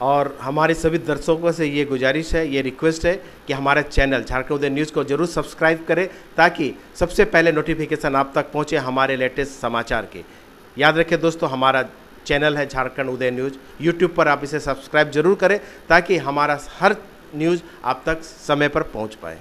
और हमारे सभी दर्शकों से ये गुजारिश है, ये रिक्वेस्ट है कि हमारा चैनल झारखंड उदय न्यूज़ को जरूर सब्सक्राइब करें ताकि सबसे पहले नोटिफिकेशन आप तक पहुंचे हमारे लेटेस्ट समाचार के। याद रखें दोस्तों, हमारा चैनल है झारखंड उदय न्यूज़, यूट्यूब पर आप इसे सब्सक्राइब जरूर करें ताकि हमारा हर न्यूज़ आप तक समय पर पहुंच पाए।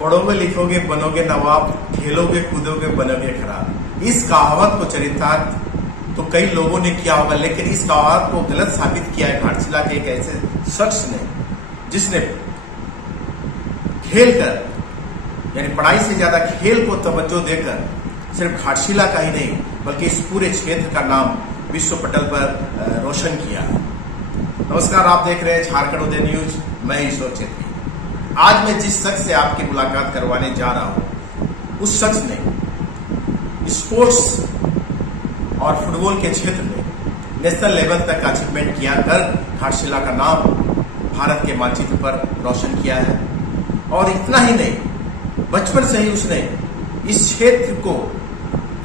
पढ़ोगे लिखोगे बनोगे नवाब, खेलोगे कूदोगे बनोगे खराब। इस कहावत को चरितार्थ तो कई लोगों ने किया होगा, लेकिन इस कहावत को गलत साबित किया है घाटशिला के एक ऐसे शख्स ने जिसने खेल कर यानी पढ़ाई से ज्यादा खेल को तवज्जो देकर सिर्फ घाटशिला का ही नहीं बल्कि इस पूरे क्षेत्र का नाम विश्व पटल पर रोशन किया। नमस्कार, आप देख रहे हैं झारखंड उदय न्यूज, मैं ईश्वर चेत्री। आज मैं जिस शख्स से आपकी मुलाकात करवाने जा रहा हूं, उस शख्स ने स्पोर्ट्स और फुटबॉल के क्षेत्र में नेशनल लेवल तक अचीवमेंट किया कर घाटशिला का नाम भारत के मानचित्र पर रोशन किया है। और इतना ही नहीं, बचपन से ही उसने इस क्षेत्र को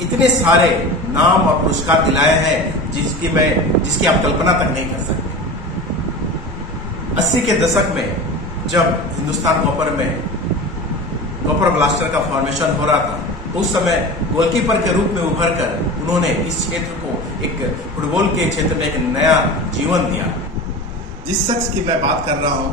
इतने सारे नाम और पुरस्कार दिलाए हैं जिसकी आप कल्पना तक नहीं कर सकते। 80 के दशक में जब हिंदुस्तान कॉपर ब्लास्टर का फॉर्मेशन हो रहा था, तो उस समय गोलकीपर के रूप में उभर कर उन्होंने इस क्षेत्र को एक फुटबॉल के क्षेत्र में एक नया जीवन दिया। जिस शख्स की मैं बात कर रहा हूं,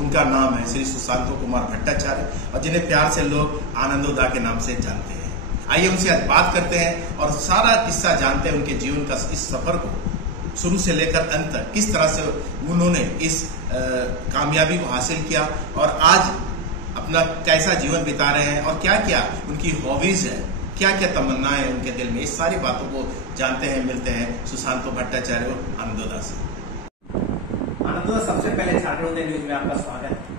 उनका नाम है श्री सुशांत कुमार भट्टाचार्य, और जिन्हें प्यार से लोग आनंदोदा के नाम से जानते हैं। आइए उनसे आज बात करते हैं और सारा किस्सा जानते हैं, उनके जीवन का इस सफर को शुरू से लेकर अंत तक किस तरह से उन्होंने इस कामयाबी को हासिल किया और आज अपना कैसा जीवन बिता रहे हैं और क्या क्या उनकी हॉबीज है, क्या क्या तमन्नाएं उनके दिल में। इस सारी बातों को जानते हैं, मिलते हैं सुशांत भट्टाचार्य और आनंदोदा से। आनंदोदा, सबसे पहले झारखंड उदय न्यूज में आपका स्वागत है।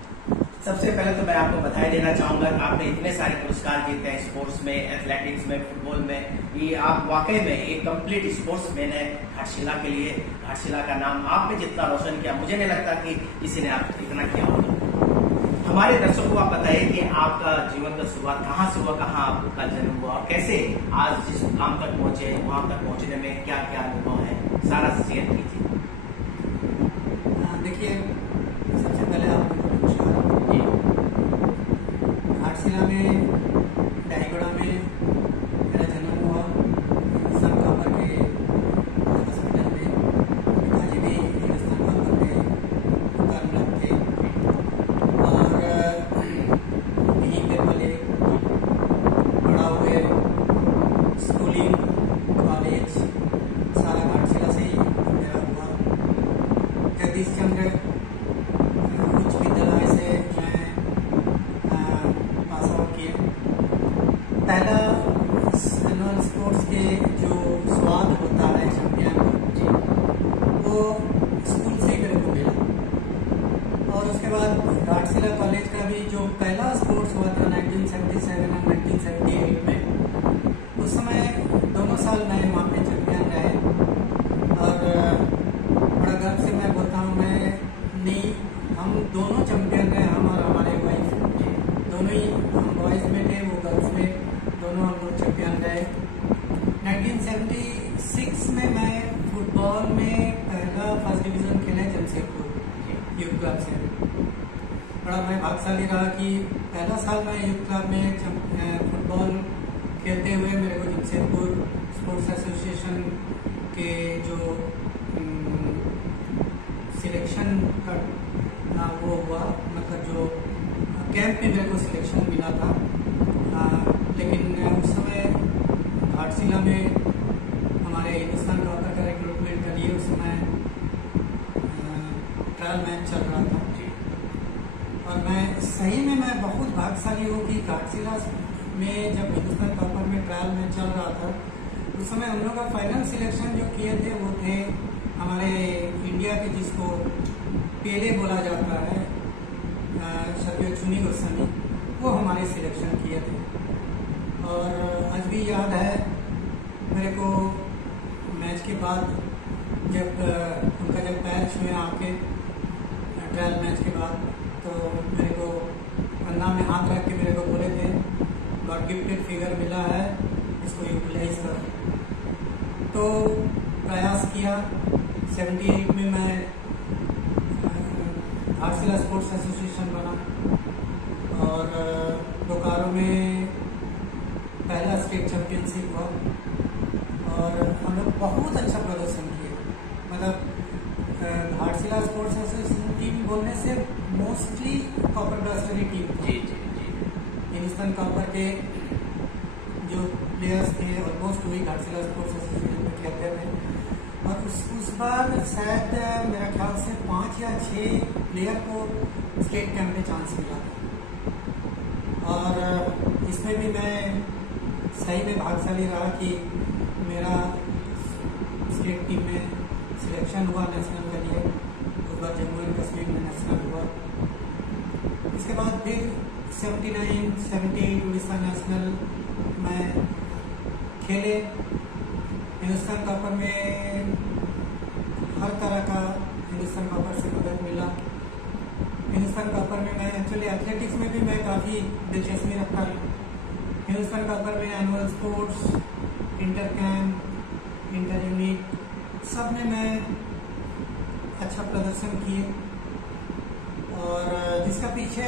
सबसे पहले तो मैं आपको बधाई देना चाहूंगा कि आपने इतने सारे पुरस्कार जीते हैं स्पोर्ट्स में, एथलेटिक्स में, फुटबॉल में। ये आप वाकई में एक कंप्लीट स्पोर्ट्समैन है। घाटशिला के लिए घाटशिला का नाम आपने जितना रोशन किया, मुझे नहीं लगता कि किसी ने आप इतना किया होगा। हमारे दर्शकों को आप बताइए कि आपका जीवन का शुरुआत कहाँ से हुआ, कहाँ आपका जन्म हुआ और कैसे आज जिस मुकाम तक पहुंचे, वहां तक पहुंचने में क्या क्या अनुभव है, सारा शेयर कीजिए। देखिए, सबसे पहले आपको घाटशिला में, डाईगोड़ा में मेरा जन्म हुआ। हिंदुस्तान कॉपर के हॉस्पिटल में पिताजी भी हिंदुस्तान कॉपर में कार्यरत थे और यहीं पे पले बड़ा हुए। स्कूलिंग, कॉलेज सारा घाटशिला से ही मेरा हुआ। जगदीश चंद्र उच्च विद्यालय से मैं पास आउट किया। पहला एनुअल स्पोर्ट्स के जो स्वाद होता है चैंपियन, वो स्कूल से मेरे को मिला। और उसके बाद घाटशिला कॉलेज का भी जो पहला स्पोर्ट्स हुआ था 1977 और 1978 में, उस समय दोनों साल मैं वहाँ पे चैंपियन रहे। और बड़ा गर्व से मैं बोलता हूँ, मैं नहीं, हम दोनों चैंपियन रहे, हम और हमारे वाइफ दोनों ही। हम बॉयज में थे, वो गर्ल्स में, दोनों हम लोग चैंपियन रहे। 1976 में मैं फुटबॉल में पहला फर्स्ट डिवीजन खेला जमशेदपुर यूथ क्लब से। बड़ा मैं भाग्यशाली रहा कि पहला साल मैं यूथ क्लब में फुटबॉल खेलते हुए मेरे को जमशेदपुर स्पोर्ट्स एसोसिएशन के जो सिलेक्शन का वो हुआ, मतलब जो कैंप में मेरे को सिलेक्शन मिला था। लेकिन उस समय घाटशिला में हमारे हिंदुस्तान कॉपर का रिक्रूटमेंट के लिए उस समय ट्रायल मैच चल रहा था। और मैं सही में मैं बहुत भाग्यशाली हूँ कि घाटशिला में जब हिंदुस्तान कॉपर में ट्रायल मैच चल रहा था, उस समय हम लोग का फाइनल सिलेक्शन जो किए थे वो थे हमारे इंडिया के, जिसको पेले बोला जाता है, सत्यचुनी गोस्वामी, वो हमारे सिलेक्शन किए थे। और आज भी याद है मेरे को मैच के बाद जब उनका जब पैर छुए आके ट्रायल मैच के बाद, तो मेरे को कंधा में हाथ रख के मेरे को बोले थे गॉड गिफ्टेड फिगर मिला है, इसको यूटिलाइज करो। तो प्रयास किया। 78 में मैं घाटशिला स्पोर्ट्स एसोसिएशन बना और बोकारो में पहला स्टेट चैंपियनशिप हुआ और हम लोग बहुत अच्छा प्रदर्शन किए। मतलब घाटशिला स्पोर्ट्स एसोसिएशन टीम बोलने से मोस्टली कॉपर ब्लास्टरी टीम थी। हिंदुस्तान कॉपर के जो प्लेयर्स थे ऑलमोस्ट वही घाटशिला स्पोर्ट्स एसोसिएशन में खेलते थे। और उस बार शायद मेरा ख्याल से 5 या 6 प्लेयर को स्टेट कैंप में चांस मिला था और इसमें भी मैं सही में भाग्यशाली रहा कि मेरा स्टेट टीम में सिलेक्शन हुआ नेशनल के लिए। उस बार जम्मू एंड कश्मीर में नेशनल हुआ। इसके बाद फिर 79, 78 उड़ीसा नेशनल में खेले। हिंदुस्तान कॉपर में हर तरह का हिंदुस्तान कॉपर से मदद मिला। हिंदुस्तान कॉपर में मैं एक्चुअली एथलेटिक्स में भी मैं काफ़ी दिलचस्पी रखता हूँ। हिंदुस्तान कॉपर में annual sports, inter camp, inter unit सब में मैं अच्छा प्रदर्शन किए और जिसका पीछे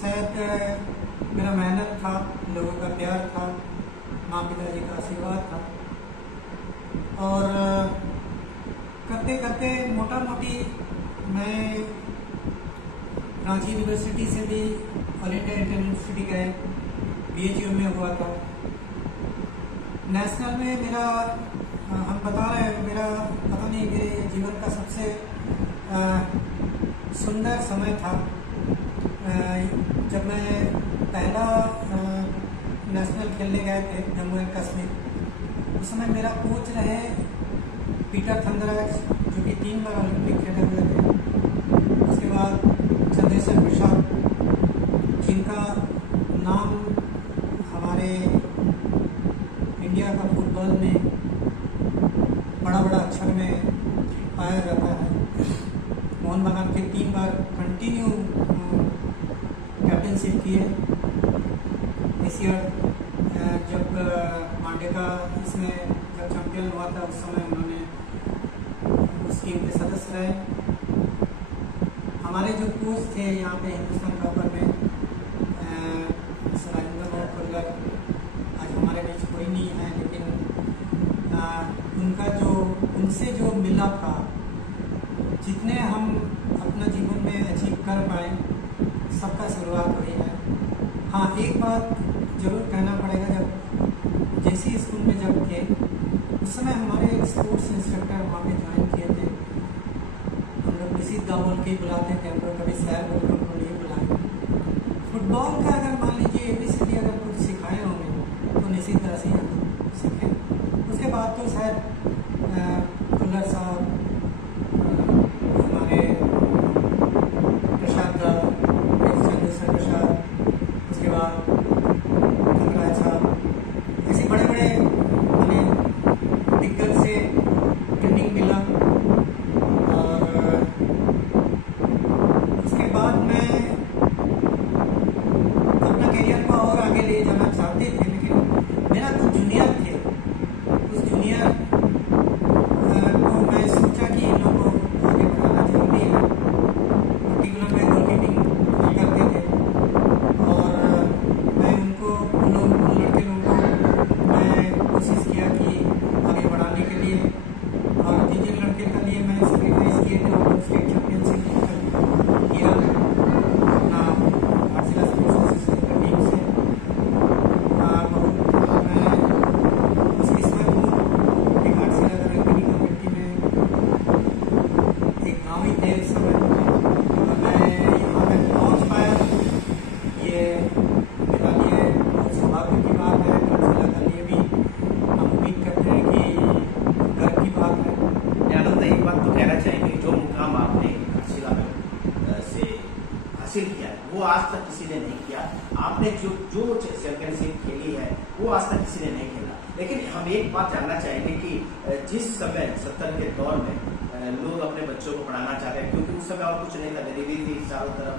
शायद मेरा मेहनत था, लोगों का प्यार था, माँ पिताजी का आशीर्वाद था और करते करते मोटा मोटी मैं रांची यूनिवर्सिटी से भी ऑल इंडिया इंटर यूनिवर्सिटी गए, BHU में हुआ था। नेशनल में मेरा हम बता रहे हैं मेरा पता नहीं मेरे जीवन का सबसे सुंदर समय था जब मैं पहला नेशनल खेलने गए थे जम्मू एंड कश्मीर। उस समय मेरा कोच रहे पीटर थंगराज जो कि 3 बार ओलंपिक खेले हुए थे। उसके बाद चंद्रेश्वर प्रसाद जिनका नाम हमारे इंडिया का फुटबॉल में बड़ा बड़ा अक्षर में पाया जाता है। मोहन बागान के 3 बार कंटिन्यू कैप्टनशिप किए। इस ईयर जब पांडे का इसमें जब चैंपियन हुआ था उस समय उन्होंने उस टीम के सदस्य रहे। हमारे जो कोच थे यहाँ पे हिंदुस्तान कॉपर में राजेंद्र कुल्लर, आज हमारे बीच कोई नहीं है, लेकिन उनसे जो मिला था, जितने हम अपना जीवन में अचीव कर पाए, सबका शुरुआत हुई है। हाँ, एक बात जरूर कहना पड़ेगा, जब जैसी स्कूल में जब थे उस समय हमारे एक स्पोर्ट्स इंस्ट्रक्टर वहाँ पे ज्वाइन किए थे। हम लोग निशित दा बोल के ही बुलाते थे, हम लोग कभी सैर बोल के उनको नहीं बुलाए। फुटबॉल का अगर मान लीजिए ABCD अगर कुछ सिखाए होंगे तो निशित दा से सीखे। उसके बाद तो शायद कुल्लर साहब, हमारे प्रसाद दा, चंद्रेश्वर प्रसाद, उसके बाद धनराज साहब, ऐसे बड़े बड़े दिग्गज से ट्रेनिंग मिला। और उसके बाद मैं अपना करियर को और आगे ले जाना चाहते थे, लेकिन मेरा तो जूनियर थे। उस जूनियर को मैं सोचा कि इन लोगों को आगे बढ़ाना जरूरी है। पर्टिकुलर में गोलकीपिंग करते थे और मैं उन लड़के लोगों को मैं कोशिश किया कि आगे बढ़ाने के लिए, और जिन लड़के के लिए मैं सेक्रीफाइस किए थे और स्टेट चैंपियनशिप किया अपना घाटशिला स्पोर्ट्स एसोसिएशन की टीम से। बहुत मैं इसमें हूँ कि घाटशिला रंगनी कमेटी में एक गाँव ही थे इस समय, और मैं यहाँ तक पहुँच पाया। ये मेरा लिए बहुत सौभाग्य की बात है। घाटशिला के लिए भी हम उम्मीद करते हैं कि गर्व की बात है। आनंद, एक बात तो कहना चाहेंगे, जो मुकाम आपने घाटशिला से हासिल किया है वो आज तक किसी ने नहीं किया। आपने जो चैंपियनशिप खेली है वो आज तक किसी ने नहीं खेला। लेकिन हम एक बात जानना चाहेंगे कि जिस समय 70 के दौर में लोग अपने बच्चों को पढ़ाना चाहते हैं, क्योंकि उस समय और कुछ नहीं था, गरीबी थी चारों तरफ।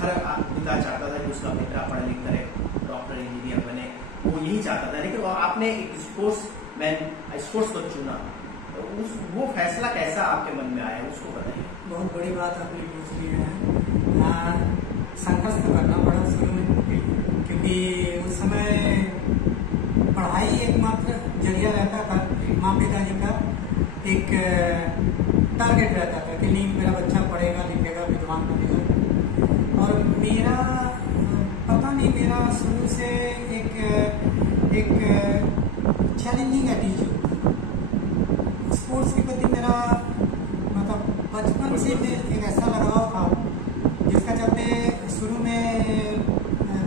हर पिता चाहता था कि उसका बेटा पढ़े लिख करे, डॉक्टर इंजीनियर बने, वो यही चाहता था। लेकिन आपने एक स्पोर्ट्स को चुना, तो वो फैसला कैसा आपके मन में आया, उसको बताइए। बहुत बड़ी बात आपने पूछ ली है। संघर्ष तो करना पड़ा शुरू में, क्योंकि उस समय पढ़ाई एकमात्र जरिया रहता था। माँ पिताजी का एक टारगेट रहता था कि नहीं, मेरा बच्चा पढ़ेगा लिखेगा विद्वान बनेगा। और मेरा पता नहीं, मेरा शुरू से एक चैलेंजिंग एटीट्यूड स्पोर्ट्स के प्रति मेरा, मतलब बचपन से एक ऐसा लगाव था जिसका चलते शुरू में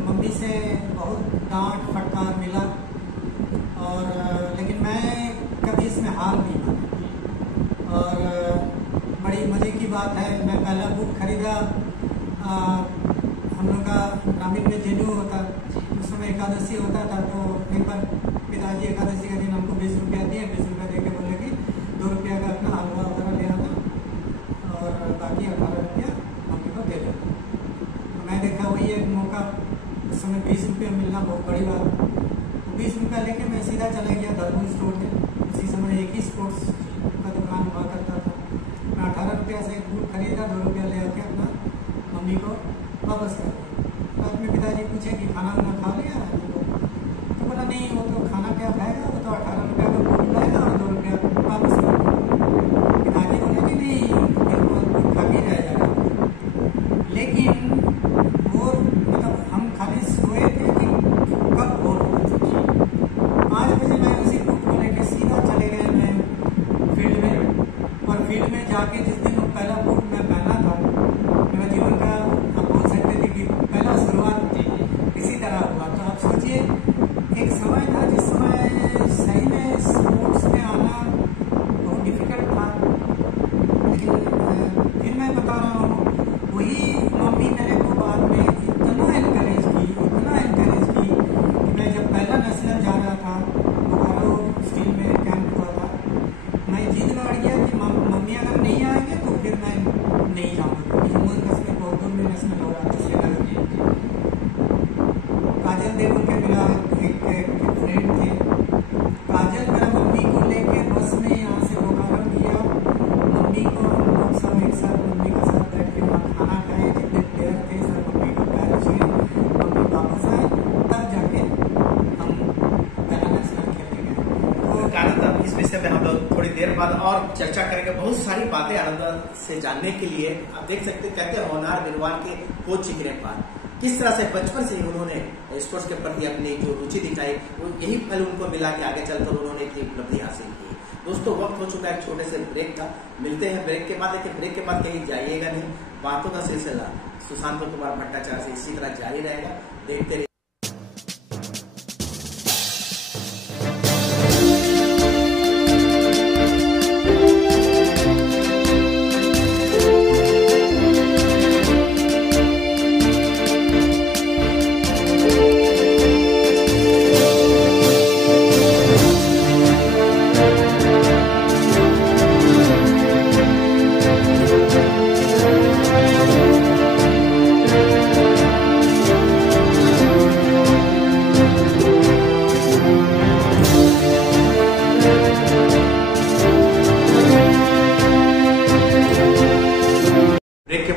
मम्मी से बहुत डांट फटकार मिला, और लेकिन मैं कभी इसमें हार नहीं मानी। और बड़ी मज़े की बात है, मैं पहला बुक खरीदा, हम लोग का ग्रामीण में जेनू होता, उस समय एकादशी होता था, तो एक बार पिताजी एकादशी का दिन हमको 20 रुपया दिए, 20 रुपया दे के बोले कि 2 रुपया का अपना हलवा वगैरह ले आना और बाकी 18 रुपया मम्मी को दे देना। तो मैं देखा वही एक मौका, उस समय 20 रुपया मिलना बहुत बड़ी बात। तो 20 रुपया लेके मैं सीधा चला गया धर्मू स्टोर में। उसी समय एक ही स्पोर्ट्स का दुकान हुआ करता था। मैं 18 रुपया से एक बूट खरीदा, 2 रुपया ले आके अपना मम्मी को वापस कर दिया। रात में पिताजी पूछे कि खाना वाना खा लिया, तो बोला नहीं, वो तो खाना क्या खाएगा, वो तो 18 रुपया का बूट लाएगा और 2 रुपया वापस कर दिया। पिताजी बोले कि नहीं, बिल्कुल खा के रह जाएगा। लेकिन वो मतलब हम खाली सोए थे कि कब बोर हो गए। 5 बजे मैं उसी बुक को लेकर सीधा चले गए मैं फील्ड में, और फील्ड में जाके जिस दिन वो पहला बूट मैं पहना था, मेरा जीवन का आप बोल सकते थे कि पहला शुरुआत इसी तरह हुआ। तो आप सोचिए, एक समय था जिस समय सही में स्पोर्ट्स में आना बहुत डिफिकल्ट था। लेकिन फिर मैं बता रहा हूँ, वही मम्मी मेरे को बाद में इतना एनकरेज की कि मैं जब पहला नेशनल जा रहा था, बोकारो स्टील में कैंप हुआ था, मैं जिद में अड़ गया कि मम्मी अगर नहीं आएंगे तो फिर मैं नहीं जाऊँगा, क्योंकि जम्मू एंड कश्मीर बहुत दूर में नेशनल हो रहा था श्रीनगर में। काजल देव के मेरा एक फ्रेंड थे, काजल मेरा मम्मी को लेके बस में यहाँ से बोकारो गया। मम्मी को हम लोग सब एक साथ मम्मी के साथ बैठ के वहाँ खाना खाए, जितने प्लेयर थे सब मम्मी का पैर छुए, मम्मी वापस आए, तब जाके हम पहला नेशनल खेलने गए। तो आनंद, इस विषय में हम लोग थोड़ी देर बाद और चर्चा करेंगे। बहुत सारी बातें आनंद से जानने के लिए आप देख सकते, कहते हैं होनहार विद्वान के खोज चिकने पार। किस तरह से बचपन से ही उन्होंने स्पोर्ट्स के प्रति अपनी जो रुचि दिखाई, वो यही फल उनको मिला कि आगे चलकर उन्होंने इतनी उपलब्धि हासिल की। दोस्तों, वक्त हो चुका है छोटे से ब्रेक का, मिलते हैं ब्रेक के बाद। देखिए, ब्रेक के बाद कहीं जाइएगा नहीं, बातों का सिलसिला सुशांत कुमार भट्टाचार्य से इसी तरह जारी रहेगा, देखते रहिए।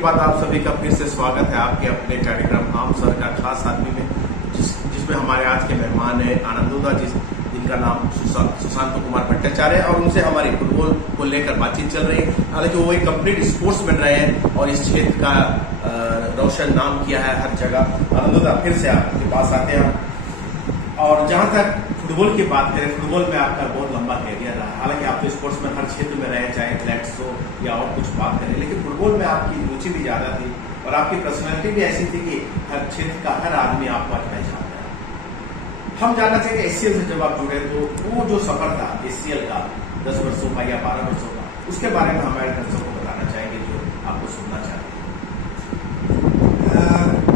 बाद आप सभी का फिर से स्वागत है आपके अपने कार्यक्रम आम सर का खास आदमी में, जिसमें हमारे आज के मेहमान है आनंदोदा जी, जिनका नाम सुशांत कुमार भट्टाचार्य है, और उनसे हमारी फुटबॉल को लेकर बातचीत चल रही है। हालांकि वो एक कंप्लीट स्पोर्ट्स बन रहे हैं और इस क्षेत्र का रोशन नाम किया है हर जगह। आनंदोदा, फिर से आपके पास आते हैं, और जहां तक फुटबॉल की बात करें, फुटबॉल में आपका बहुत लंबा कैरियर रहा है। हालांकि आप तो स्पोर्ट्स में हर क्षेत्र में रहे, चाहे एथलेट्स हो या और कुछ बात करें, लेकिन फुटबॉल में आपकी रुचि भी ज्यादा थी और आपकी पर्सनैलिटी भी ऐसी थी कि हर क्षेत्र का हर आदमी आपको पहचानता है। हम जानना चाहेंगे, एसीएल से जब आप जुड़े तो वो जो सफर था एसीएल का 10 वर्षों का या 12 वर्षों का, उसके बारे में हमारे दर्शकों को बताना चाहेंगे जो आपको सुनना चाहते हैं।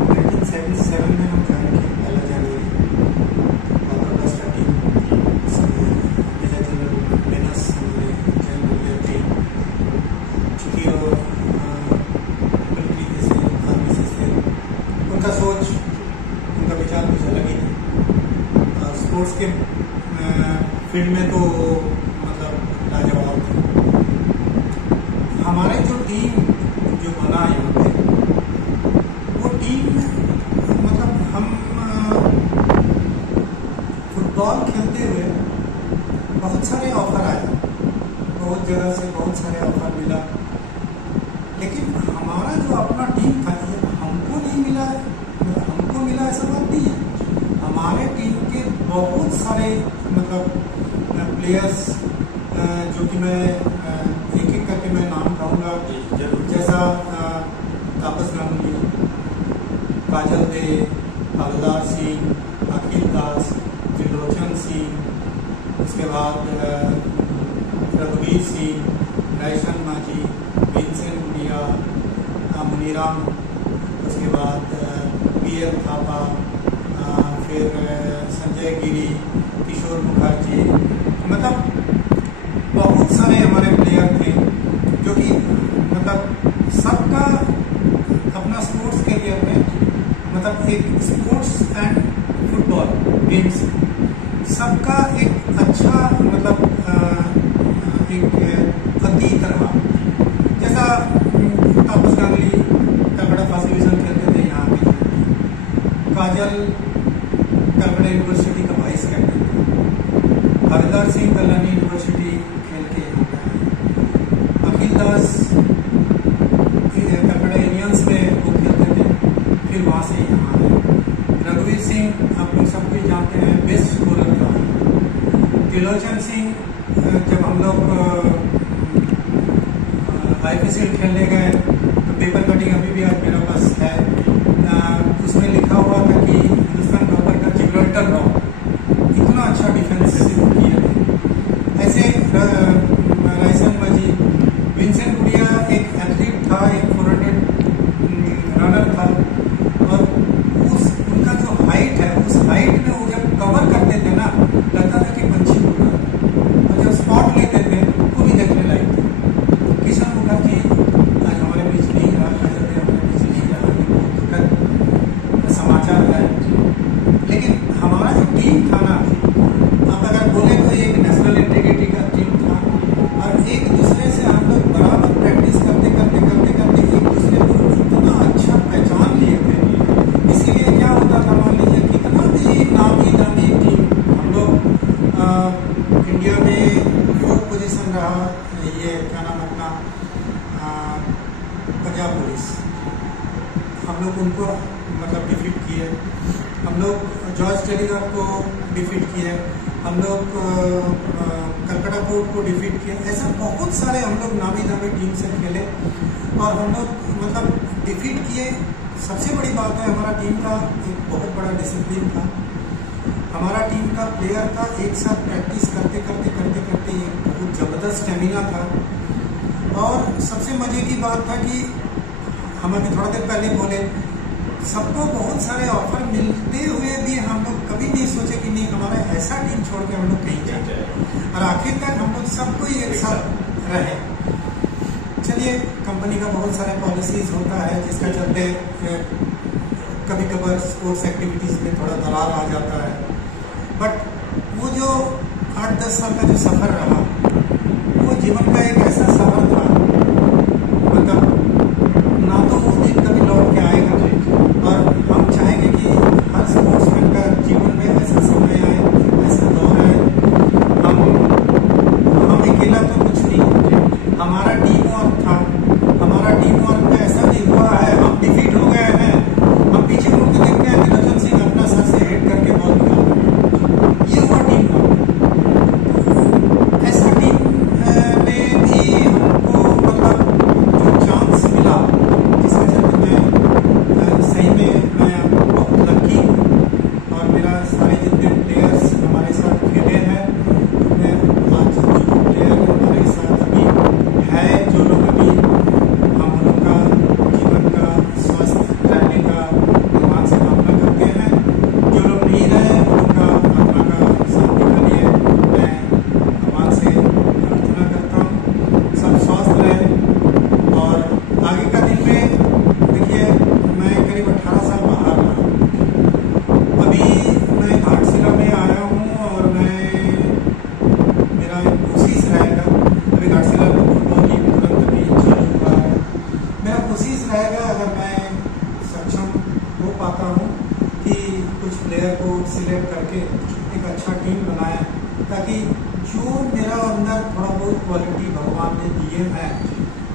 1977 में हम ज्वाइन किए, 1 जनवरी, और बस का टीम मेजर जनरल मेनस जैन टीम, स्पोर्ट्स के फील्ड में तो मतलब लाजवाब थे। हमारे जो टीम जो बना यहाँ पे, वो टीम मतलब हम फुटबॉल खेलते हुए बहुत सारे ऑफर आए, बहुत जगह से बहुत सारे ऑफर मिला, लेकिन हमारा जो अपना टीम था ये हमको नहीं मिला, हमको मिला ऐसा बात नहीं है। हमारे टीम के बहुत सारे मतलब प्लेयर्स जो कि मैं एक एक करके मैं नाम कहूँगा, जैसा तापस गांगुली, काजल दे, हवलदार सिंह, अखिल दास, त्रिलोचन सिंह, उसके बाद रघुवीर सिंह, रायसन माझी, विंसेंट गुड़िया, मुनीराम, उसके बाद पीएल थापा, फिर संजय गिरी, किशोर मुखर्जी, मतलब बहुत सारे हमारे प्लेयर थे जो कि मतलब सबका अपना स्पोर्ट्स करियर में मतलब एक स्पोर्ट्स एंड फुटबॉल गेम्स सबका एक अच्छा मतलब एक अतीत रहा। जैसा तापस गांगुली कलकत्ता फर्स्ट डिवीजन खेलते थे यहाँ के, काजल कलकत्ता यूनिवर्सिटी का वाइस कैप्टन था, हवलदार सिंह कल्याणी यूनिवर्सिटी खेल के यहाँ पे आए, अखिल दास कलकत्ता इंडियंस में वो खेलते थे, फिर वहाँ से यहाँ आए, रघुवीर सिंह आप लोग सब कुछ जानते हैं बेस्ट स्कोरर था, त्रिलोचन सिंह जब हम लोग आईपीएल खेलने गए तो पेपर कटिंग अभी भी आज मेरे पास है, उसमें लिखा हुआ था कि हिंदुस्तान टॉपर का जिब्राल्टर रॉक, इतना अच्छा डिफेंस किया है। ऐसे रायसन माझी, विंसेंट गुड़िया एक एथलीट था, एक 400 रनर था, और उनका जो हाइट है उस हाइट में वो जब कवर करते थे ना लगता था कि पंछी उड़ रहा है, और जब स्पॉट लेते थे वो भी देखने लायक थे। किशन मुखर्जी आज हमारे बीच नहीं रहा, हमारे बीच नहीं रहा, दुखद समाचार है, लेकिन हमारा जो टीम था ना, आप अगर बोले तो एक नेशनल इंटीग्रिटी का टीम था, और एक दूसरे से हम लोग बराबर प्रैक्टिस करते करते करते करते एक दूसरे को इतना अच्छा पहचान लिए थे। इसीलिए क्या होता था, मान लीजिए कितना भी नामी दामी टीम हम लोग इंडिया में 4th पोजीशन रहा, ये क्या नाम अपना पंजाब पुलिस, हम लोग उनको मतलब डिफीट किए, हम लोग जॉर्ज टेलीग्राफ को डिफीट किए, हम लोग कलकत्ता पोर्ट को डिफीट किए। ऐसा बहुत सारे हम लोग नामी दामी टीम से खेले और हम लोग मतलब डिफीट किए। सबसे बड़ी बात है हमारा टीम का एक बहुत बड़ा डिसिप्लिन था, हमारा टीम का प्लेयर था एक साथ प्रैक्टिस करते करते करते करते एक बहुत ज़बरदस्त स्टेमिना था। और सबसे मज़े की बात था कि हम अभी थोड़ा देर पहले बोले, सबको बहुत सारे ऑफर मिलते हुए भी हम लोग कभी नहीं सोचे कि नहीं हमारा ऐसा टीम छोड़ के हम लोग कहीं जाए, और आखिर तक हम लोग सबको ही एक साथ रहे। चलिए, कंपनी का बहुत सारे पॉलिसीज होता है जिसका चलते कभी कभार स्पोर्ट्स एक्टिविटीज़ में थोड़ा दलाल आ जाता है, बट वो जो 8-10 साल का जो सफ़र रहा वो जीवन का एक ऐसा सफ़र था, मतलब ना तो वो दिन कभी लौट के आएगा, और हम चाहेंगे कि हर स्पोर्ट्समैन का जीवन में ऐसा समय आए, ऐसा दौर आए। हम अकेला तो कुछ नहीं, हमारा टीम वर्क था, हमारा टीम वर्क में ऐसा भी हुआ है हम डिफीट हो गए हैं, हम पीछे मुड़ के देखते हैं त्रिलोचन सिंह अपना सर से हिट करके बॉल निकालते, ये हुआ टीम वर्क। ऐसा टीम में भी हमको जो मेरा अंदर थोड़ा बहुत क्वालिटी भगवान ने दिए हैं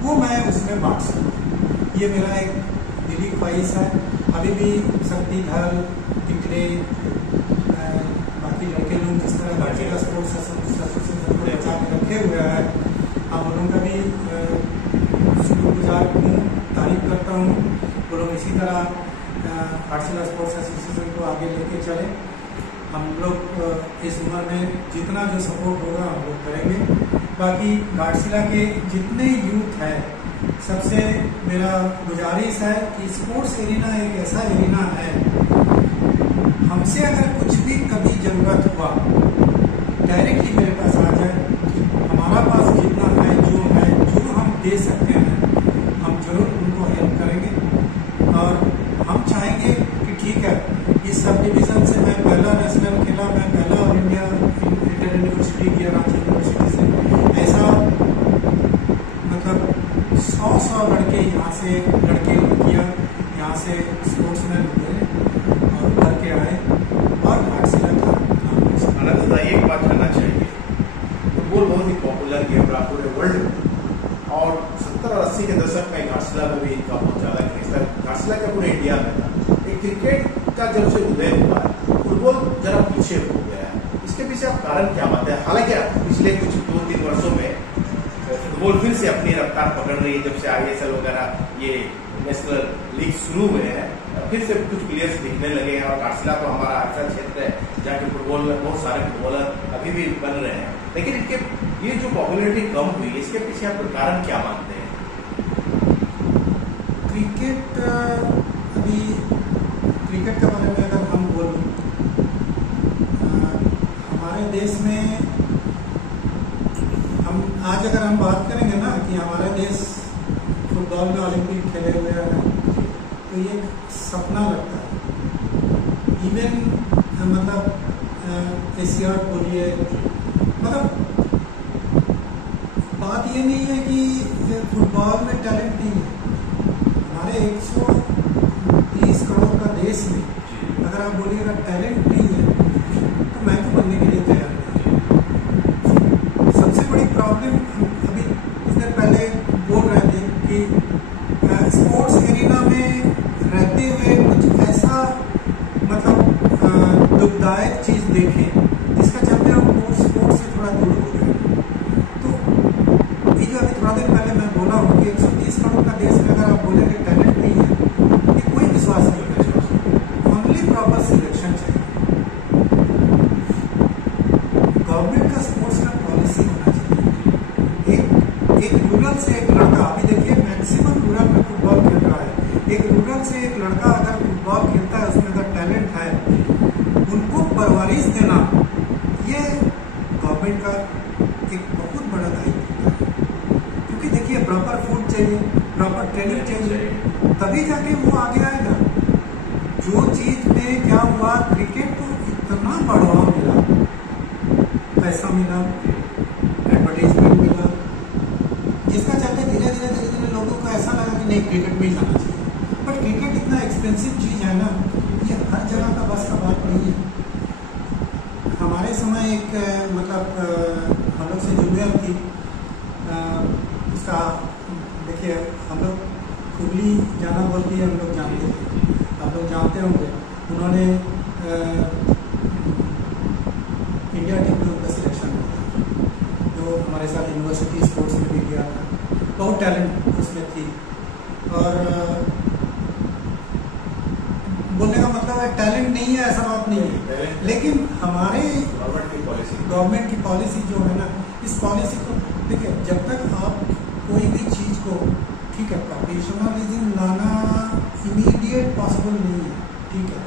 वो मैं उसमें बांट सकूँ। ये मेरा एक दिली ख्वाहिश है। अभी भी शक्तिधर टिकरे बाकी लड़के लोग जिस तरह घाटशिला स्पोर्ट्स एसोसिएशन को बचा के रखे हुए हैं, हम लोगों का भी शुक्रगुजार हूँ, तारीफ करता हूँ। वो लोग इसी तरह घाटशिला स्पोर्ट्स एसोसिएशन को आगे लेके चले। हम लोग इस उम्र में जितना जो सपोर्ट होगा हम लोग करेंगे। बाकी घाटशिला के जितने यूथ हैं सबसे मेरा गुजारिश है कि स्पोर्ट्स एरिना एक ऐसा एरिना है, हमसे अगर कुछ भी कभी जरूरत हुआ डायरेक्टली मेरे पास आ जाए। हमारा पास जितना है जो हम दे सकते हैं हम जरूर उनको हेल्प करेंगे। और हम चाहेंगे कि ठीक है, इस सब डिवीज़न से मैं पहला नेशनल खेला, मैं पहला ऑल इंडिया इंटर यूनिवर्सिटी किया रांची यूनिवर्सिटी से। ऐसा मतलब 100 लड़के यहाँ से लड़कियाँ यहाँ से स्पोर्ट्स में हुए और उभर के आए और घाटशिला का आनंद एक बात कहना चाहिए, फुटबॉल बहुत ही पॉपुलर गेम रहा पूरे वर्ल्ड में और 70 और 80 के दशक में घाटशिला में भी इनका बहुत ज़्यादा क्रेज था। घाटशिला का पूरे इंडिया में था। एक क्रिकेट का जब से उदय हुआ है फुटबॉल जरा पीछे हो गया है, इसके पीछे आप कारण क्या मानते हैं? हालांकि पिछले कुछ 2-3 वर्षों में फुटबॉल फिर से अपनी रफ्तार पकड़ रही है। जब से ISL वगैरह ये नेशनल लीग शुरू हुए हैं फिर से कुछ प्लेयर्स दिखने लगे हैं और घाटशिला तो हमारा ऐसा क्षेत्र है जहाँ के फुटबॉल में बहुत सारे फुटबॉलर अभी भी बन रहे हैं। लेकिन इनके ये जो पॉपुलैरिटी कम हुई इसके पीछे आप कारण क्या मानते हैं? क्रिकेट अभी क्रिकेट के बारे में अगर हम बोलें, हमारे देश में हम आज अगर हम बात करेंगे ना कि हमारा देश फुटबॉल में ओलंपिक खेले हुए हैं तो ये सपना लगता है। इवन मतलब एशियाड बोलिए, मतलब बात ये नहीं है कि फुटबॉल में टैलेंट नहीं है। हमारे 130 करोड़ का देश में अगर आप बोलिएगा टैलेंट नहीं है तो मैं तो बनने के लिए तैयार नहीं। सबसे बड़ी प्रॉब्लम अभी कुछ देर पहले बोल रहे थे कि स्पोर्ट्स एरिना में रहते हुए कुछ ऐसा मतलब दुखदायक चीज़ देखें जिसका चलते हम स्पोर्ट्स से थोड़ा दूर हो गए। तो ये जो अभी थोड़ा देर पहले मैं बोला हूँ कि 130 करोड़ का देश में अगर आप बोलेंगे टैलेंट नहीं है, ये कोई विश्वास नहीं करेगा। ओनली प्रॉपर सिलेक्शन चाहिए। गवर्नमेंट का स्पोर्ट्स का पॉलिसी होना चाहिए। एक रूरल से एक लड़का, अभी देखिए मैक्सिमम रूरल में फुटबॉल खेल रहा है। एक रूरल से एक लड़का अगर फुटबॉल खेलता है, उसमें अगर टैलेंट है, उनको परवरिश देना ये गवर्नमेंट का एक बहुत बड़ा दायित्व है। क्योंकि देखिए प्रॉपर फूड चाहिए, प्रॉपर ट्रेनिंग चाहिए, तभी जाके वो आगे आएगा। जो चीज में क्या हुआ, क्रिकेट को इतना बढ़ावा मिला, पैसा मिला, एडवर्टाइजमेंट मिला, जिसका चलते धीरे धीरे लोगों को ऐसा लगा कि नहीं क्रिकेट में ही जाना चाहिए। बट क्रिकेट इतना एक्सपेंसिव चीज़ है ना, ये हर जगह का बस का बात नहीं है। हमारे समय एक मतलब हम लोग से जूनियर थी, उसका देखिए हम लोग खुबली जाना बोलती है, हम लोग जानते थे, आप लोग जानते होंगे। उन्होंने इंडिया टीम में उनका सिलेक्शन हुआ, जो हमारे साथ यूनिवर्सिटी स्पोर्ट्स में भी गया था। बहुत टैलेंट उसमें थी और बोलने का मतलब है टैलेंट नहीं है ऐसा बात नहीं है, लेकिन हमारे गवर्नमेंट की पॉलिसी जो है ना, इस पॉलिसी को देखिए, जब तक आप कोई भी चीज़ को, ठीक है, प्रोफेशनलिज्म लाना इमीडिएट पॉसिबल नहीं है, ठीक है,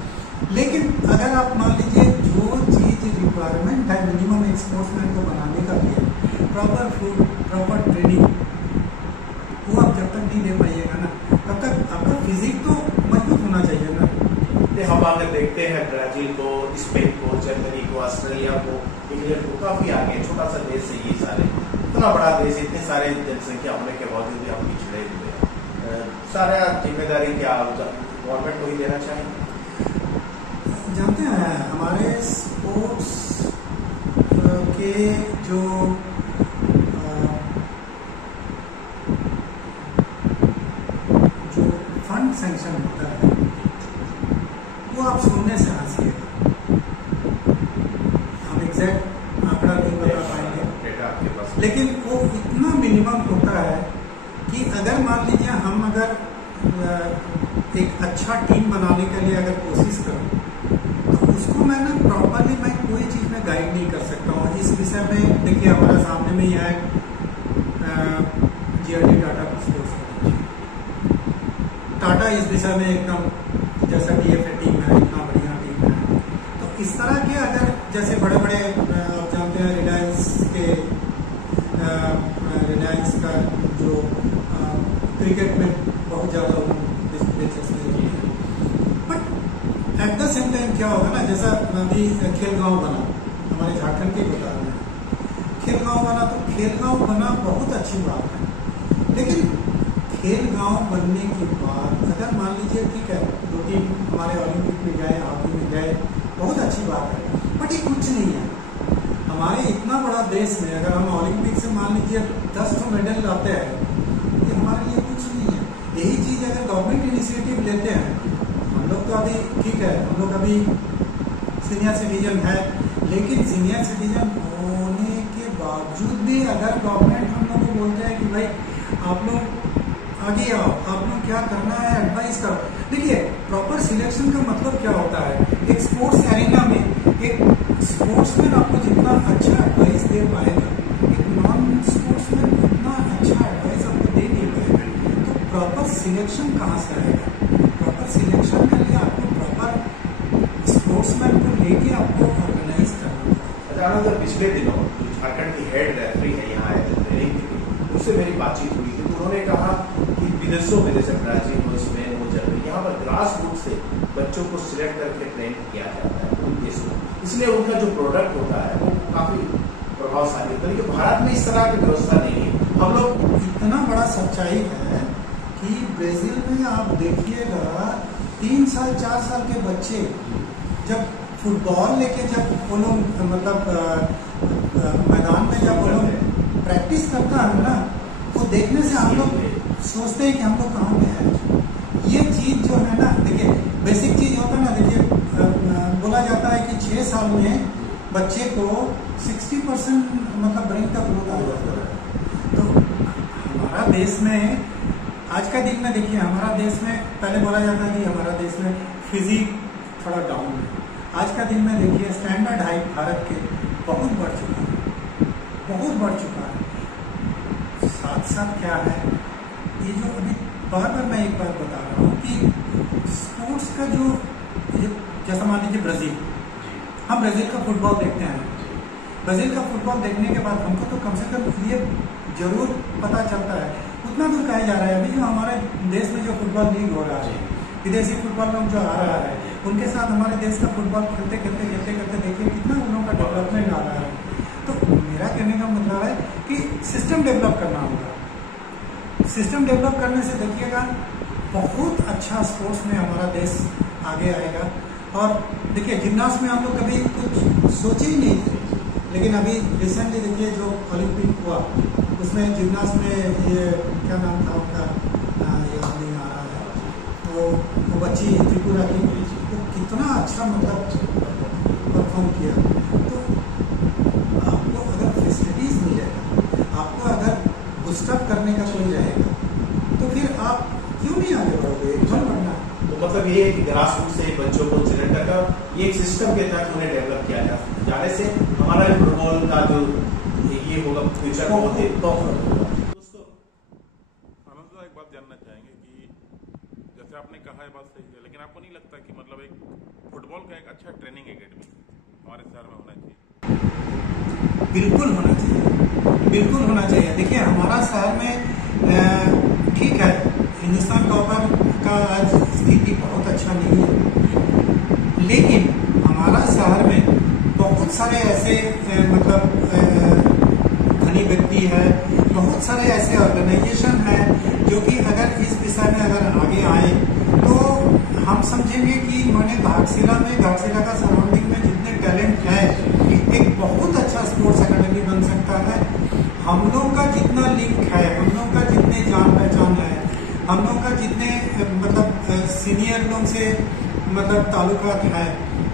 लेकिन अगर आप मान लीजिए जो चीज़ रिक्वायरमेंट है मिनिमम एक स्पोर्ट्समैन को बनाने का लिए, प्रॉपर फूड, प्रॉपर ट्रेनिंग, वो आप जब तक नहीं दे पाइएगा ना, तब तक आपका फिजिक तो मजबूत होना चाहिए ना। हम आगे देखते हैं ब्राजील को, स्पेन को, जर्मनी को, ऑस्ट्रेलिया को, इंग्लैंड को, काफी आगे, छोटा सा देश है ये सारे, इतना बड़ा देश, इतने सारे जनसंख्या होने के बावजूद भी हम पिछड़े हुए हैं। सारा जिम्मेदारी क्या गवर्नमेंट को ही देना चाहिए? जानते हैं हमारे स्पोर्ट्स के जो लेकिन वो इतना मिनिमम होता है कि अगर मान लीजिए हम अगर एक अच्छा टीम बनाने के लिए अगर कोशिश करूँ तो उसको मैं ना प्रॉपरली मैं कोई चीज़ में गाइड नहीं कर सकता हूँ। इस विषय में देखिए हमारे सामने में ही है GRD Tata sports college. Tata इस विषय में एकदम जैसा DFA टीम है, इतना बढ़िया टीम है। तो इस तरह के अगर जैसे बड़े बड़े आप जानते हैं रिलायंस का जो क्रिकेट में बहुत ज़्यादा दिलचस्पी है, but at the same time क्या होगा ना, जैसा अभी खेलगांव बना, हमारे झारखंड के बता रहे हैं खेलगांव बना, तो खेलगांव बना बहुत अच्छी बात है। लेकिन खेलगांव बनने के बाद अगर मान लीजिए ठीक है 2 टीम हमारे ओलंपिक में गए, हॉकी में गए, बहुत अच्छी बात है, बट ये कुछ नहीं है। हमारे इतना बड़ा देश में अगर हम ओलंपिक से मान लीजिए 10 मेडल लाते हैं, ये हमारे लिए कुछ नहीं है। यही चीज़ अगर गवर्नमेंट इनिशिएटिव लेते हैं, हम लोग तो अभी ठीक है, हम लोग अभी सीनियर सिटीजन है, लेकिन सीनियर सिटीजन होने के बावजूद भी अगर गवर्नमेंट हम लोग को बोलते हैं कि भाई आप लोग आगे आओ, आप लोग क्या करना है एडवाइस करो। देखिए प्रॉपर सिलेक्शन का मतलब क्या होता है, एक स्पोर्ट्स एरिना में एक स्पोर्ट्समैन आपको जितना अच्छा एडवाइस दे पाएगा, एक नॉन स्पोर्ट्समैन उतना अच्छा एडवाइस आपको दे नहीं पाएगा। तो प्रॉपर सिलेक्शन कहाँ से आएगा? प्रॉपर सिलेक्शन के लिए आपको प्रॉपर स्पोर्ट्समैन को लेके आपको ऑर्गेनाइज करना है। अच्छा, पिछले दिनों जो झारखंड की हेड रेफरी है यहाँ आए थे ट्रेनिंग के लिए, उससे मेरी बातचीत हुई थी, तो उन्होंने कहा कि विदेशों में जैसे ब्राजील हो, स्पेन हो, जर्मनी, यहाँ पर ग्रास रूट से बच्चों को सिलेक्ट करके ट्रेन किया जाता है उन देशों में, इसलिए उनका जो प्रोडक्ट होता है वो काफी प्रभावशाली होता है। लेकिन भारत में इस तरह की व्यवस्था नहीं है। हम लोग इतना बड़ा सच्चाई है कि ब्राजील में आप देखिएगा 3 साल 4 साल के बच्चे जब फुटबॉल लेके जब वो लोग मतलब मैदान में जब वो लोग प्रैक्टिस करता है ना, वो देखने से हम लोग सोचते हैं कि हम लोग कहाँ पे हैं। ये चीज़ जो है ना, देखिए बेसिक चीज़ होता है ना, देखिए बोला जाता है कि 6 साल में बच्चे को 60% मतलब ब्रेन का ग्रोथ आ जाता है। तो हमारा देश में आज का दिन में देखिए, हमारा देश में पहले बोला जाता है कि हमारा देश में फिजिक थोड़ा डाउन है। आज का दिन में देखिए स्टैंडर्ड हाइट भारत के बहुत बढ़ चुका है, बहुत बढ़ चुका है। साथ साथ क्या है, ये जो अभी बार बार मैं एक बात बता रहा हूँ कि स्पोर्ट्स का जो जैसा मान लीजिए ब्राज़ील, हम ब्राज़ील का फुटबॉल देखते हैं। ब्राज़ील का फुटबॉल देखने के बाद हमको तो कम से कम ये जरूर पता चलता है, उतना दूर कहा जा रहा है अभी जो हमारे देश में जो फुटबॉल लीग हो रहा है, विदेशी फुटबॉल में जो आ रहा है, उनके साथ हमारे देश का फुटबॉल खेलते खेलते खेलते खेलते देखिए कितना उन लोगों का डेवलपमेंट आ रहा है। तो मेरा कहने का मतलब है कि सिस्टम डेवलप करना होगा। सिस्टम डेवलप करने से देखिएगा बहुत अच्छा स्पोर्ट्स में हमारा देश आगे आएगा। और देखिए जिम्नास्ट में हम लोग कभी कुछ सोचे ही नहीं थे, लेकिन अभी रिसेंटली देखिए जो ओलंपिक हुआ उसमें जिम्नास्ट में ये क्या नाम था उनका, याद नहीं आ रहा है, वो बच्ची त्रिपुरा की, वो कितना अच्छा मतलब परफॉर्म किया। तो आपको अगर फैसिलिटीज मिलेगा, आपको अगर बूस्टअप करने का कोई रहेगा, तो फिर आप क्यों नहीं आगे बढ़ोगे, एकदम बढ़ना। तो मतलब ये है कि ग्रास रूट से बच्चों को सिलेक्ट करकर ये एक सिस्टम के तहत उन्हें डेवलप किया जाने से हमारा फुटबॉल का जो ये होगा फ्यूचर बहुत ही टॉप होगा। दोस्तों आनंद एक बात जानना चाहेंगे कि जैसे आपने कहा है बात सही है, लेकिन आपको नहीं लगता कि मतलब एक फुटबॉल का एक अच्छा ट्रेनिंग एकेडमी हमारे शहर में होना चाहिए? बिल्कुल होना चाहिए, बिल्कुल होना चाहिए। देखिए हमारा शहर में ठीक है, हिंदुस्तान टॉपर का आज स्थिति बहुत अच्छा नहीं है, लेकिन हमारा शहर में बहुत सारे ऐसे मतलब धनी व्यक्ति है, बहुत सारे ऐसे ऑर्गेनाइजेशन है जो कि अगर इस दिशा में अगर आगे आए तो हम समझेंगे कि मैंने घाटशिला का सराउंडिंग में जितने टैलेंट है, एक बहुत अच्छा स्पोर्ट्स एकेडमी बन सकता है। हम लोग का जितना लिंक है, हम लोग का जितने जान पहचान है, हम लोग का जितने मतलब सीनियर लोग से मतलब ताल्लुकात है,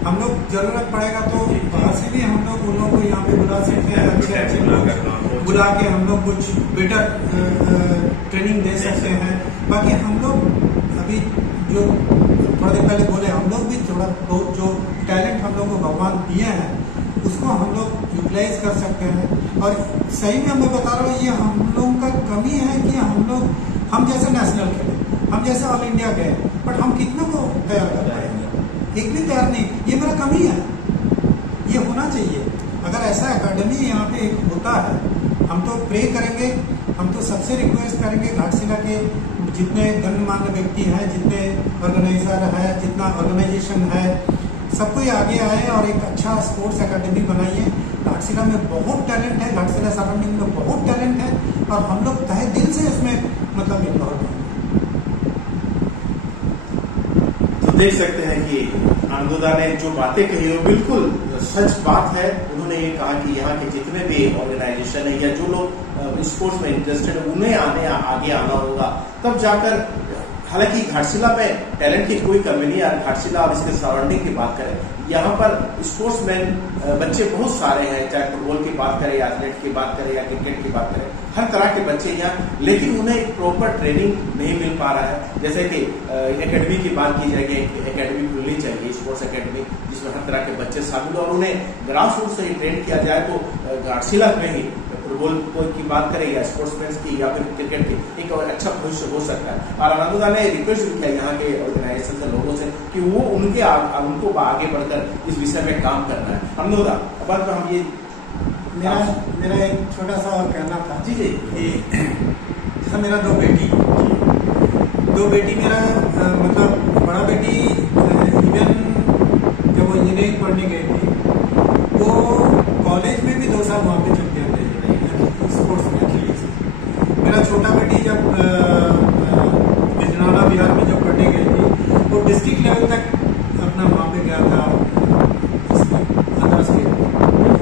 हम लोग जरूरत पड़ेगा तो बाहर से भी हम लोग उन लोगों को यहाँ पे बुला सकते हैं, अच्छे बुला के हम लोग कुछ बेटर ट्रेनिंग दे सकते हैं। बाकी हम लोग अभी जो थोड़ा देर पहले बोले, हम लोग भी थोड़ा बहुत जो टैलेंट हम लोग को भगवान दिए हैं उसको हम लोग यूटिलाइज कर सकते हैं। और सही में मैं बता रहा हूँ, ये हम लोगों का कमी है कि हम जैसे नेशनल खेले, हम जैसे ऑल इंडिया गए, बट हम कितनों को तैयार कर पाएंगे? एक भी तैयार नहीं। ये मेरा कमी है, ये होना चाहिए। अगर ऐसा एकेडमी यहाँ पे होता है, हम तो प्रे करेंगे, हम तो सबसे रिक्वेस्ट करेंगे घाटशिला के जितने गणमान्य व्यक्ति हैं, जितने ऑर्गेनाइजर है, जितना ऑर्गेनाइजेशन है, सब कोई आगे आए और एक अच्छा स्पोर्ट्स एकेडमी बनाइए। घाटशिला में बहुत टैलेंट है, घाटशिला सराउंडिंग में बहुत टैलेंट है और हम लोग तहे दिल से इसमें मतलब इन्वॉल्व हैं। तो देख सकते हैं कि आनंदोदा ने जो बातें कही वो बिल्कुल सच बात है। उन्होंने ये कहा कि यहाँ के जितने भी ऑर्गेनाइजेशन है या जो लोग स्पोर्ट्स में इंटरेस्टेड है उन्हें आगे आना होगा, तब जाकर। हालांकि घाटशिला में टैलेंट की कोई कमी नहीं है। घाटशिला अब इसके सराउंडिंग की बात करें, यहाँ पर स्पोर्ट्समैन बच्चे बहुत सारे हैं, चाहे फुटबॉल की बात करें या एथलेट की बात करें या क्रिकेट की बात करें, हर तरह के बच्चे यहाँ, लेकिन उन्हें एक प्रॉपर ट्रेनिंग नहीं मिल पा रहा है। जैसे कि एकेडमी की बात की जाएगी, एकेडमी खुलनी चाहिए, स्पोर्ट्स एकेडमी, जिसमें हर तरह के बच्चे शामिल हो और उन्हें ग्रास रूट से ही ट्रेन किया जाए। तो घाटशिला में ही फुटबॉल की बात करें या स्पोर्ट्समैन की या फिर क्रिकेट की, एक और अच्छा भविष्य हो सकता है। और आनंदोदा ने रिक्वेस्ट भी किया यहाँ के ऑर्गेनाइजेशन से, लोगों से, कि वो उनको आगे बढ़कर इस विषय में काम करना है। आनंदोदा, अब हम ये मेरा एक छोटा सा और कहना था जी जी, जैसा मेरा दो बेटी मेरा मतलब बड़ा बेटी इवन जब वो इंजीनियरिंग पढ़ने गई थी, वो कॉलेज में भी 2 साल वहाँ पे चैंपियन रही स्पोर्ट्स में। मेरा छोटा बेटी जब बिजनौरा बिहार में जब पढ़ने गई थी, वो डिस्ट्रिक्ट लेवल तक अपना वहाँ पे गया था,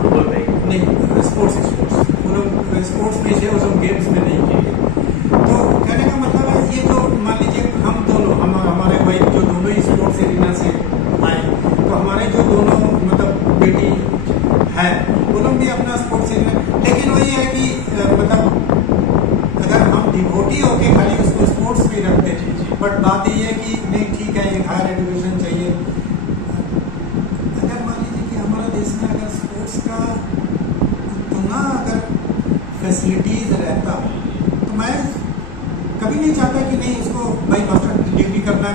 फुटबॉल में नहीं, स्पोर्ट्स में थे, उस गेम्स में नहीं किए। तो कहने का मतलब है, ये जो मान लीजिए हम दोनों, हमारे वाइफ जो दोनों ही स्पोर्ट्स एरिना से आए, तो हमारे जो दोनों मतलब बेटी है वो लोग भी अपना स्पोर्ट्स एरिना, लेकिन वही है कि मतलब अगर हम डिवोटी होके खाली उसको स्पोर्ट्स में रखते हैं, बट बात ये है कि नहीं ठीक है, एक हायर एजुकेशन चाहिए। अगर मान लीजिए कि हमारा देश में अगर स्पोर्ट्स का इतना अगर फैसिलिटीज रहता, तो मैं कभी नहीं चाहता कि नहीं उसको भाई मास्टर डिग्री करना है,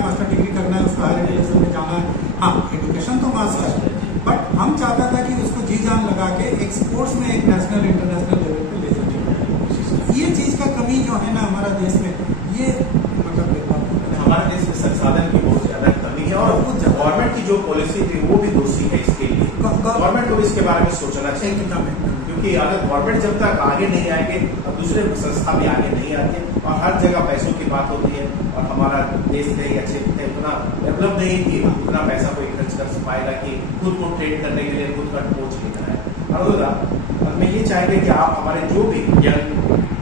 उसको हायर एजुकेशन में जाना है। हाँ, एजुकेशन तो मास्टर है, बट हम चाहता था कि उसको जी जान लगा के एक स्पोर्ट्स में एक नेशनल इंटरनेशनल लेवल पे ले जाए। ये चीज का कमी जो है ना हमारा देश में, ये मतलब हमारे देश में संसाधन की बहुत ज्यादा कमी है और गवर्नमेंट की जो पॉलिसी थी वो भी दोषी है इसके लिए। गवर्नमेंट को भी इसके बारे में सोचना चाहिए, क्योंकि अगर गवर्नमेंट जब तक आगे नहीं आएंगे और दूसरे संस्था भी आगे नहीं आते और हर जगह पैसों की बात होती है और हमारा देश नहीं अच्छे उतना डेवलप नहीं कि उतना पैसा कोई खर्च कर पाएगा कि खुद को ट्रेन करने के लिए खुद का कोच लेना है। और मैं ये चाहेंगे कि आप हमारे जो भी यंग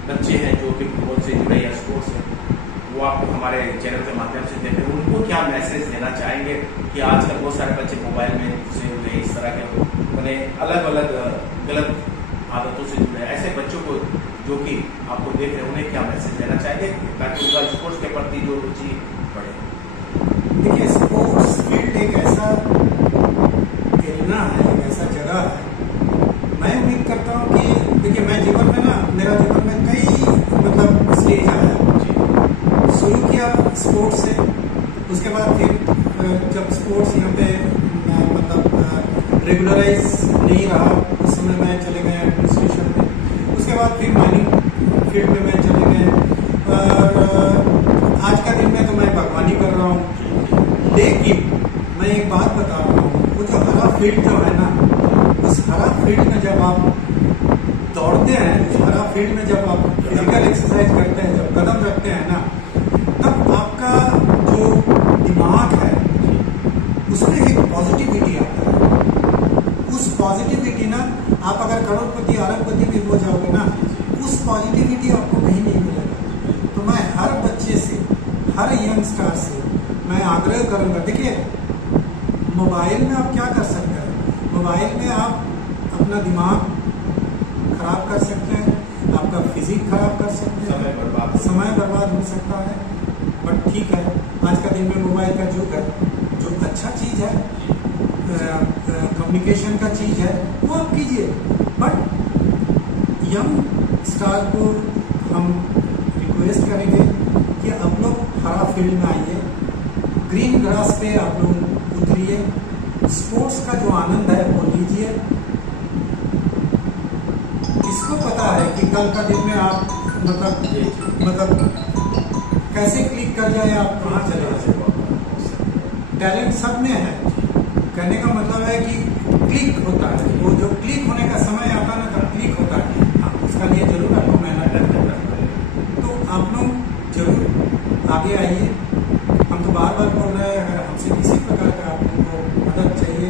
बच्चे हैं जो कि फुटबॉल से जुड़े या स्पोर्ट्स है, वो आप हमारे चैनल के माध्यम से देख रहे हैं, उनको क्या मैसेज देना चाहेंगे कि आजकल बहुत सारे बच्चे मोबाइल में घुसे हुए इस तरह के उन्हें अलग अलग गलत आदतों से जुड़े, ऐसे बच्चों को जो कि आपको देख रहे हैं उन्हें क्या मैसेज देना चाहेंगे ताकि उनका स्पोर्ट्स के प्रति जो रुचि बढ़े? देखिए, स्पोर्ट्स फील्ड एक ऐसा एरिना है, एक ऐसा जगह है। मैं उम्मीद करता हूँ कि देखिए, मैं जीवन में ना, मेरा जीवन में कई मतलब स्टेज आया। शुरू किया स्पोर्ट्स से, उसके बाद फिर जब स्पोर्ट्स यहाँ पे मतलब रेगुलराइज नहीं रहा, उस समय मैं चले गए एडमिनिस्ट्रेशन में। उसके बाद फिर माइनिंग फील्ड में मैं चले गए और आज का दिन में तो मैं बागवानी कर रहा हूँ। लेकिन मैं एक बात बता रहा हूँ, वो जो हरा फील्ड जो है ना, उस हरा फील्ड में जब आप दौड़ते हैं, उस हरा फील्ड में जब आप फिजिकल एक्सरसाइज करते हैं, जब कदम रखते हैं ना, तब आपका जो दिमाग है उसमें एक पॉजिटिविटी आता है। उस पॉजिटिविटी ना, आप अगर करोड़पति अरबपति भी हो जाओगे ना, उस पॉजिटिविटी आपको कहीं नहीं मिलेगा। तो मैं हर बच्चे से, हर यंग स्टार से मैं आग्रह करूंगा, देखिए मोबाइल में आप क्या कर सकते हैं, मोबाइल में आप अपना दिमाग खराब कर सकते हैं, फिजिक खराब कर सकते हैं, समय बर्बाद हो सकता है। बट ठीक है, आज का दिन में मोबाइल का युग है, जो अच्छा चीज़ है, कम्युनिकेशन का चीज़ है, वो आप कीजिए। बट यंग स्टार को हम रिक्वेस्ट करेंगे कि आप लोग हरा फील्ड में आइए, ग्रीन ग्रास पे आप लोग उतरिए, स्पोर्ट्स का जो आनंद है वो लीजिए। इसको पता है कि कल का दिन में आप मतलब कैसे क्लिक कर जाए, आप कहाँ चले जाए। टैलेंट सब में है, कहने का मतलब है कि क्लिक होता है, वो जो क्लिक होने का समय आता है ना, तब क्लिक होता है। उसका लिए जरूर आपको मेहनत करना है। तो आप लोग जरूर आगे आइए। हम तो बार बार बोल रहे हैं, अगर हमसे किसी प्रकार का आप लोगों को मदद चाहिए,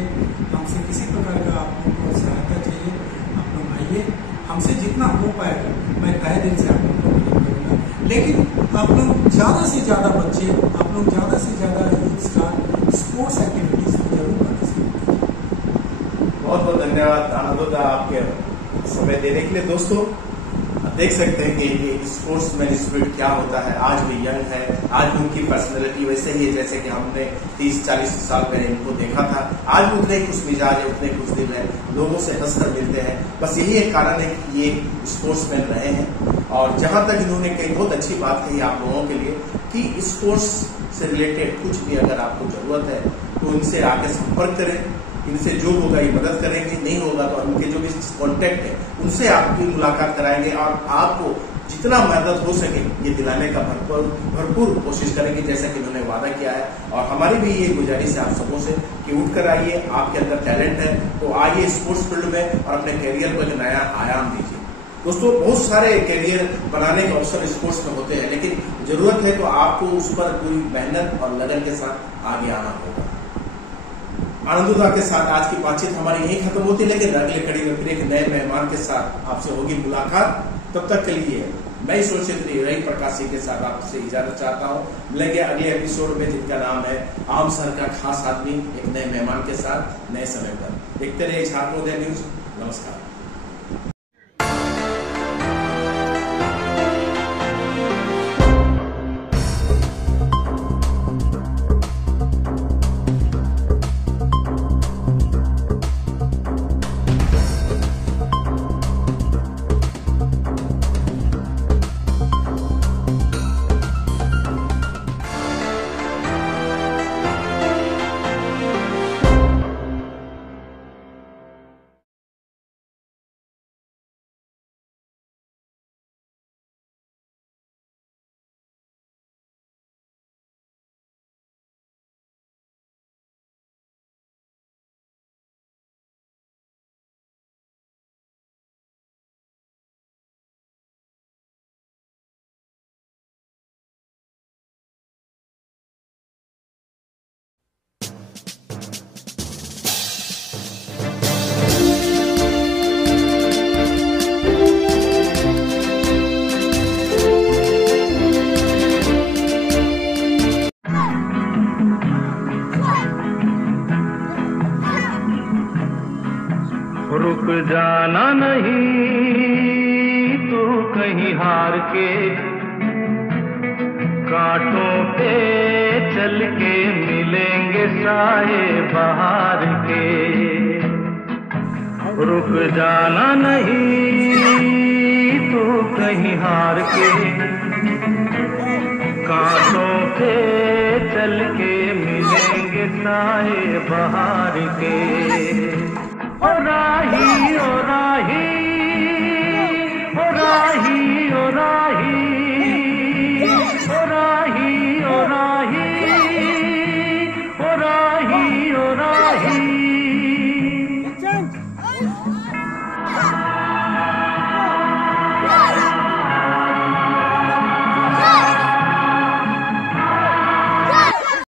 हमसे किसी प्रकार का आप लोगों को सहायता चाहिए, आप लोग आइए। हमसे जितना हो पाएगा मैं तहे दिल से आप लोगों को मदद करूँगा। लेकिन आप लोग ज़्यादा से ज़्यादा बच्चे, आप लोग ज़्यादा से ज़्यादा यूथ स्टार स्पोर्ट्स एक्टिविटीज़ में जरूर पार्टिसिपेट कीजिए। बहुत बहुत धन्यवाद आनंद आपके समय देने के लिए। दोस्तों, देख सकते हैं कि ये स्पोर्ट्समैन स्पिरिट क्या होता है। आज भी यंग है, आज भी उनकी पर्सनैलिटी वैसे ही है जैसे कि हमने 30-40 साल पहले इनको देखा था। आज भी उतने खुश मिजाज है, उतने खुश दिल है, लोगों से हंसकर मिलते हैं। बस यही एक कारण है कि ये स्पोर्ट्समैन रहे हैं। और जहां तक इन्होंने कही, बहुत अच्छी बात कही आप लोगों के लिए कि स्पोर्ट्स से रिलेटेड कुछ भी अगर आपको जरूरत है तो इनसे आके संपर्क करें। इनसे जो होगा ये मदद करेंगे, नहीं होगा तो उनके जो भी कॉन्टेक्ट है उनसे आपकी मुलाकात कराएंगे और आपको जितना मदद हो सके ये दिलाने का भरपूर कोशिश करेंगे, जैसा कि उन्होंने वादा किया है। और हमारी भी ये गुजारिश है आप सबों से कि उठ कर आइए। आपके अंदर टैलेंट है तो आइए स्पोर्ट्स फील्ड में और अपने करियर को एक नया आयाम दीजिए। दोस्तों, बहुत सारे करियर बनाने के अवसर स्पोर्ट्स में होते हैं, लेकिन जरूरत है तो आपको उस पर पूरी मेहनत और लगन के साथ आगे आना होगा। आनंदुदा के साथ आज की बातचीत हमारी यही खत्म होती है, लेकिन अगले कड़ी में फिर एक नए मेहमान के साथ आपसे होगी मुलाकात। तब तक के लिए मैं सोचित्री रही प्रकाशी के साथ आपसे इजाजत चाहता हूँ। मिलेंगे अगले एपिसोड में, जिनका नाम है आम शहर का खास आदमी, एक नए मेहमान के साथ नए समय पर। देखते रहिए झारखंड न्यूज। नमस्कार। रुक जाना नहीं तू कहीं हार के, कांटों पे चल के मिलेंगे साए बहार के। रुक जाना नहीं तू कहीं हार के, कांटों पे चल के मिलेंगे साए बहार के। ओ राही, ओ राही, ओ राही, ओ राही।